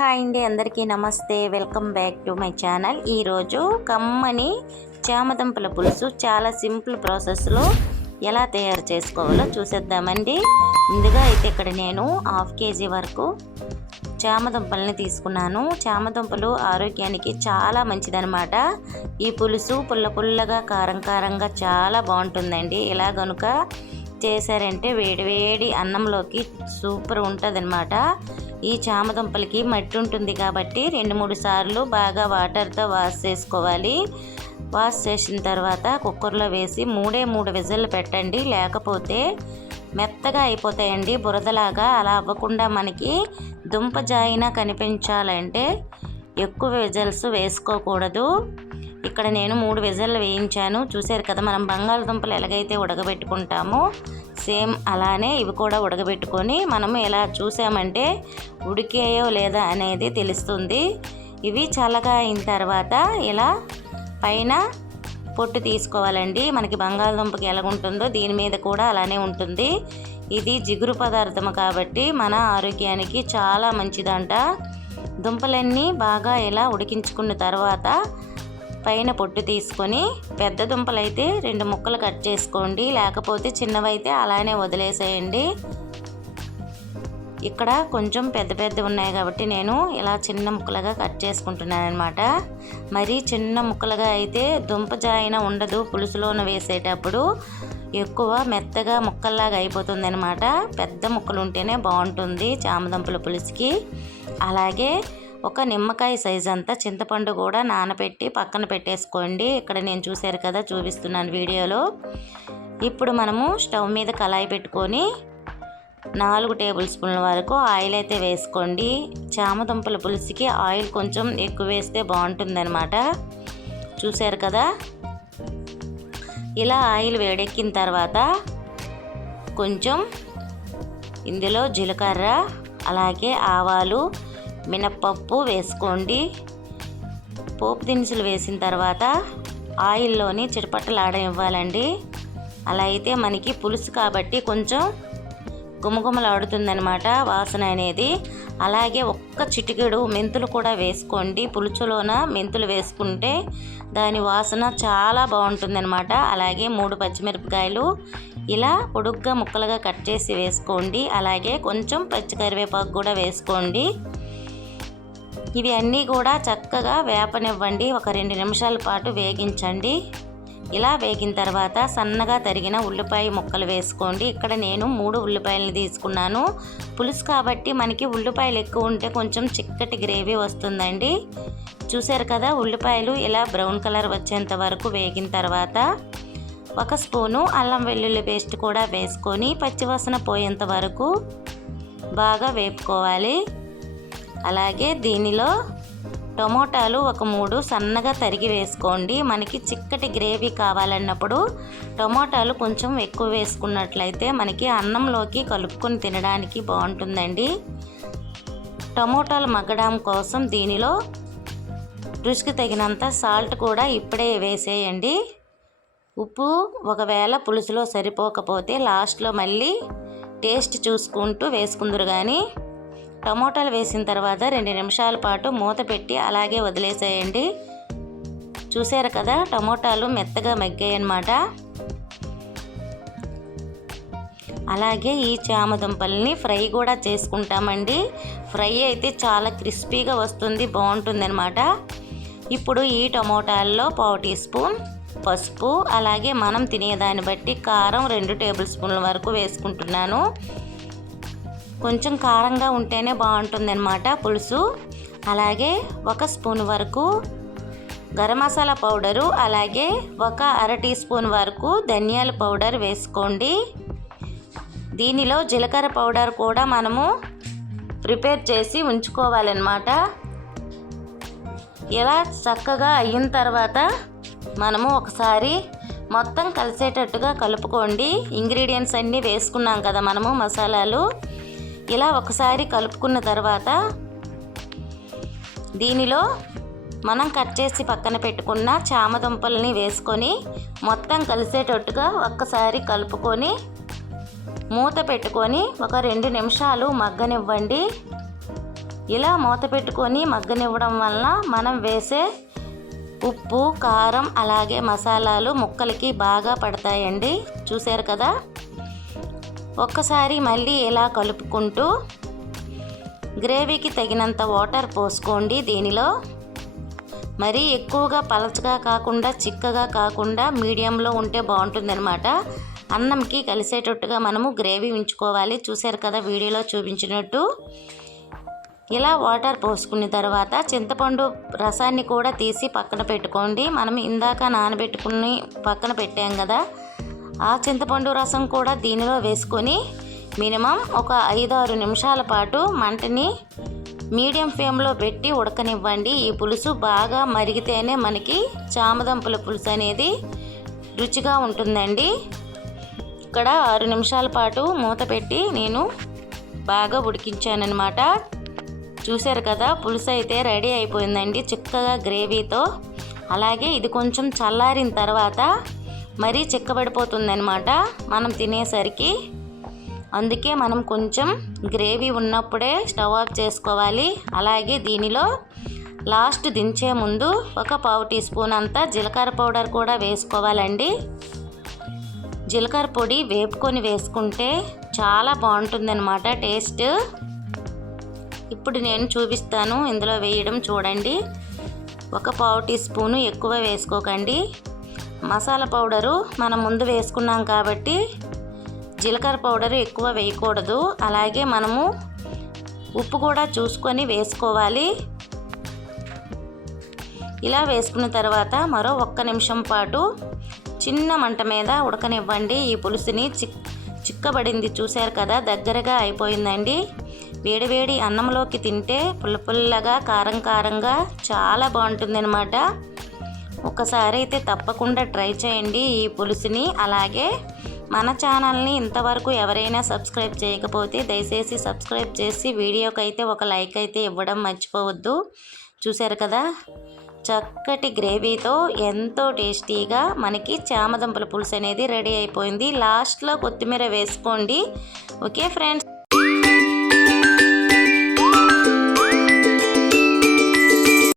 Hi అండి అందరికీ నమస్తే. Welcome back to my channel. ఈరోజు కమ్మని చామదంపల పులుసు చాలా సింపుల్ ప్రాసెస్లో ఎలా తయారు చేసుకోవాలో చూసేద్దామండి. ముందుగా అయితే ఇక్కడ నేను హాఫ్ కేజీ వరకు చామదుంపల్ని తీసుకున్నాను. చామదుంపలు ఆరోగ్యానికి చాలా మంచిదనమాట ఈ పులుసు పుల్ల పుల్లగా కారం కారంగా చాలా బాగుంటుందండి. ఇలా గనుక చేశారంటే వేడి వేడి అన్నంలోకి సూపర్ ఉంటుందన్నమాట. ఈ చామదుంపలకి మట్టి ఉంటుంది కాబట్టి రెండు మూడు సార్లు బాగా వాటర్తో వాష్ చేసుకోవాలి. వాష్ చేసిన తర్వాత కుక్కర్లో వేసి మూడే మూడు విజిల్లు పెట్టండి. లేకపోతే మెత్తగా అయిపోతాయండి. బురదలాగా అలా అవ్వకుండా మనకి దుంప జాయిన కనిపించాలంటే ఎక్కువ విజల్స్ వేసుకోకూడదు. ఇక్కడ నేను మూడు విజల్లు వేయించాను. చూసారు కదా మనం బంగాళదుంపలు ఎలాగైతే ఉడకబెట్టుకుంటామో సేమ్ అలానే ఇవి కూడా ఉడకబెట్టుకొని మనం ఎలా చూసామంటే ఉడికాయో లేదా అనేది తెలుస్తుంది. ఇవి చల్లగా అయిన తర్వాత ఇలా పైన పొట్టు తీసుకోవాలండి. మనకి బంగాళదుంపకి ఎలాగుంటుందో దీని మీద కూడా అలానే ఉంటుంది. ఇది జిగురు పదార్థం కాబట్టి మన ఆరోగ్యానికి చాలా మంచిదంట. దుంపలన్నీ బాగా ఇలా ఉడికించుకున్న తర్వాత పైన పొట్టు తీసుకొని పెద్ద దుంపలు అయితే రెండు ముక్కలు కట్ చేసుకోండి. లేకపోతే చిన్నవైతే అలానే వదిలేసేయండి. ఇక్కడ కొంచెం పెద్ద పెద్ద ఉన్నాయి కాబట్టి నేను ఇలా చిన్న ముక్కలుగా కట్ చేసుకుంటున్నాను అనమాట మరి చిన్న ముక్కలుగా అయితే దుంప జాయిన ఉండదు. పులుసులోన వేసేటప్పుడు ఎక్కువ మెత్తగా ముక్కల్లాగా అయిపోతుంది అనమాట పెద్ద ముక్కలు ఉంటేనే బాగుంటుంది చామదుంపల పులుసుకి. అలాగే ఒక నిమ్మకాయ సైజ్ అంతా చింతపండు కూడా నానబెట్టి పక్కన పెట్టేసుకోండి. ఇక్కడ నేను చూశారు కదా చూపిస్తున్నాను వీడియోలో. ఇప్పుడు మనము స్టవ్ మీద కళాయి పెట్టుకొని నాలుగు టేబుల్ స్పూన్ల వరకు ఆయిల్ అయితే వేసుకోండి. చామదుంపల పులుసుకి ఆయిల్ కొంచెం ఎక్కువ వేస్తే బాగుంటుందన్నమాట. చూశారు కదా? ఇలా ఆయిల్ వేడెక్కిన తర్వాత కొంచెం ఇందులో జీలకర్ర అలాగే ఆవాలు మినప్పప్పు వేసుకోండి. పోపు దినుసులు వేసిన తర్వాత ఆయిల్లోని చిటపట్టలాడడం ఇవ్వాలండి. అలా అయితే మనకి పులుసు కాబట్టి కొంచెం గుమగుమలాడుతుందనమాట వాసన అనేది. అలాగే ఒక్క చిటికెడు మెంతులు కూడా వేసుకోండి. పులుసులోన మెంతులు వేసుకుంటే దాని వాసన చాలా బాగుంటుందన్నమాట. అలాగే మూడు పచ్చిమిరపకాయలు ఇలా పొడుగ్గా ముక్కలుగా కట్ చేసి వేసుకోండి. అలాగే కొంచెం పచ్చి కరివేపాకు కూడా వేసుకోండి. ఇవి అన్నీ కూడా చక్కగా వేపనివ్వండి. ఒక రెండు నిమిషాల పాటు వేగించండి. ఇలా వేగిన తర్వాత సన్నగా తరిగిన ఉల్లిపాయ ముక్కలు వేసుకోండి. ఇక్కడ నేను మూడు ఉల్లిపాయలు తీసుకున్నాను. పులుసు కాబట్టి మనకి ఉల్లిపాయలు ఎక్కువ ఉంటే కొంచెం చిక్కటి గ్రేవీ వస్తుందండి. చూసారు కదా ఉల్లిపాయలు ఇలా బ్రౌన్ కలర్ వచ్చేంత వరకు వేగిన తర్వాత ఒక స్పూను అల్లం వెల్లుల్లి పేస్ట్ కూడా వేసుకొని పచ్చివాసన పోయేంత వరకు బాగా వేపుకోవాలి. అలాగే దీనిలో టమోటాలు ఒక మూడు సన్నగా తరిగి వేసుకోండి. మనకి చిక్కటి గ్రేవీ కావాలన్నప్పుడు టమోటాలు కొంచెం ఎక్కువ వేసుకున్నట్లయితే మనకి అన్నంలోకి కలుపుకొని తినడానికి బాగుంటుందండి. టమోటాలు మగ్గడం కోసం దీనిలో రుచికి తగినంత సాల్ట్ కూడా ఇప్పుడే వేసేయండి. ఉప్పు ఒకవేళ పులుసులో సరిపోకపోతే లాస్ట్లో మళ్ళీ టేస్ట్ చూసుకుంటూ వేసుకుందరు కానీ టమోటాలు వేసిన తర్వాత రెండు నిమిషాల పాటు మూత పెట్టి అలాగే వదిలేసేయండి. చూసారు కదా టమోటాలు మెత్తగా మగ్గాయి అన్నమాట అలాగే ఈ చామదుంపల్ని ఫ్రై కూడా చేసుకుంటామండి. ఫ్రై అయితే చాలా క్రిస్పీగా వస్తుంది బాగుంటుంది అనమాట ఇప్పుడు ఈ టమోటాల్లో పావు టీ స్పూన్ పసుపు అలాగే మనం తినేదాన్ని బట్టి కారం రెండు టేబుల్ స్పూన్ల వరకు వేసుకుంటున్నాను. కొంచెం కారంగా ఉంటేనే బాగుంటుందన్నమాట పులుసు. అలాగే ఒక స్పూన్ వరకు గరం మసాలా పౌడరు అలాగే ఒక అర టీ స్పూన్ వరకు ధనియాల పౌడర్ వేసుకోండి. దీనిలో జీలకర్ర పౌడర్ కూడా మనము ప్రిపేర్ చేసి ఉంచుకోవాలన్నమాట. ఇలా చక్కగా అయిన తర్వాత మనము ఒకసారి మొత్తం కలిసేటట్టుగా కలుపుకోండి. ఇంగ్రీడియంట్స్ అన్నీ వేసుకున్నాం కదా మనము మసాలాలు. ఇలా ఒకసారి కలుపుకున్న తర్వాత దీనిలో మనం కట్ చేసి పక్కన పెట్టుకున్న చామదుంపల్ని వేసుకొని మొత్తం కలిసేటట్టుగా ఒక్కసారి కలుపుకొని మూత పెట్టుకొని ఒక రెండు నిమిషాలు మగ్గనివ్వండి. ఇలా మూత పెట్టుకొని మగ్గనివ్వడం వలన మనం వేసే ఉప్పు కారం అలాగే మసాలాలు ముక్కలకి బాగా పడతాయండి. చూశారు కదా? ఒక్కసారి మళ్ళీ ఇలా కలుపుకుంటూ గ్రేవీకి తగినంత వాటర్ పోసుకోండి దీనిలో. మరీ ఎక్కువగా పలచగా కాకుండా చిక్కగా కాకుండా మీడియంలో ఉంటే బాగుంటుందన్నమాట. అన్నంకి కలిసేటట్టుగా మనము గ్రేవీ ఉంచుకోవాలి. చూశారు కదా వీడియోలో చూపించినట్టు. ఇలా వాటర్ పోసుకున్న తర్వాత చింతపండు రసాన్ని కూడా తీసి పక్కన పెట్టుకోండి. మనం ఇందాక నానబెట్టుకుని పక్కన పెట్టాం కదా ఆ చింతపండు రసం కూడా దీనిలో వేసుకొని మినిమం ఒక ఐదు ఆరు నిమిషాల పాటు మంటని మీడియం ఫ్లేమ్లో పెట్టి ఉడకనివ్వండి. ఈ పులుసు బాగా మరిగితేనే మనకి చామదంపుల పులుసు అనేది రుచిగా ఉంటుందండి. ఇక్కడ ఆరు నిమిషాల పాటు మూత పెట్టి నేను బాగా ఉడికించానమాట చూశారు కదా పులుసు అయితే రెడీ అయిపోయిందండి. చిక్కగా గ్రేవీతో. అలాగే ఇది కొంచెం చల్లారిన తర్వాత మరీ చిక్కబడిపోతుందనమాట మనం తినేసరికి. అందుకే మనం కొంచెం గ్రేవీ ఉన్నప్పుడే స్టవ్ ఆఫ్ చేసుకోవాలి. అలాగే దీనిలో లాస్ట్ దించే ముందు ఒక పావు టీ స్పూన్ అంతా జీలకర్ర పౌడర్ కూడా వేసుకోవాలండి. జీలకర్ర పొడి వేపుకొని వేసుకుంటే చాలా బాగుంటుందన్నమాట టేస్ట్. ఇప్పుడు నేను చూపిస్తాను ఇందులో వేయడం చూడండి. ఒక పావు టీ స్పూను ఎక్కువ వేసుకోకండి. మసాలా పౌడరు మనం ముందు వేసుకున్నాం కాబట్టి జీలకర్ర పౌడర్ ఎక్కువ వేయకూడదు. అలాగే మనము ఉప్పు కూడా చూసుకొని వేసుకోవాలి. ఇలా వేసుకున్న తర్వాత మరో ఒక్క నిమిషం పాటు చిన్న మంట మీద ఉడకనివ్వండి. ఈ పులుసుని చిక్ చిక్కబడింది చూశారు కదా దగ్గరగా అయిపోయిందండి. వేడివేడి అన్నంలోకి తింటే పుల్ల పుల్లగా కారం కారంగా చాలా బాగుంటుందన్నమాట. ఒకసారి అయితే తప్పకుండా ట్రై చేయండి ఈ పులుసుని. అలాగే మన ఛానల్ని ఇంతవరకు ఎవరైనా సబ్స్క్రైబ్ చేయకపోతే దయచేసి సబ్స్క్రైబ్ చేసి వీడియోకి అయితే ఒక లైక్ అయితే ఇవ్వడం మర్చిపోవద్దు. చూశారు కదా? చక్కటి గ్రేవీతో ఎంతో టేస్టీగా మనకి చామదుంపల పులుసు అనేది రెడీ అయిపోయింది. లాస్ట్లో కొత్తిమీర వేసుకోండి. Okay friends?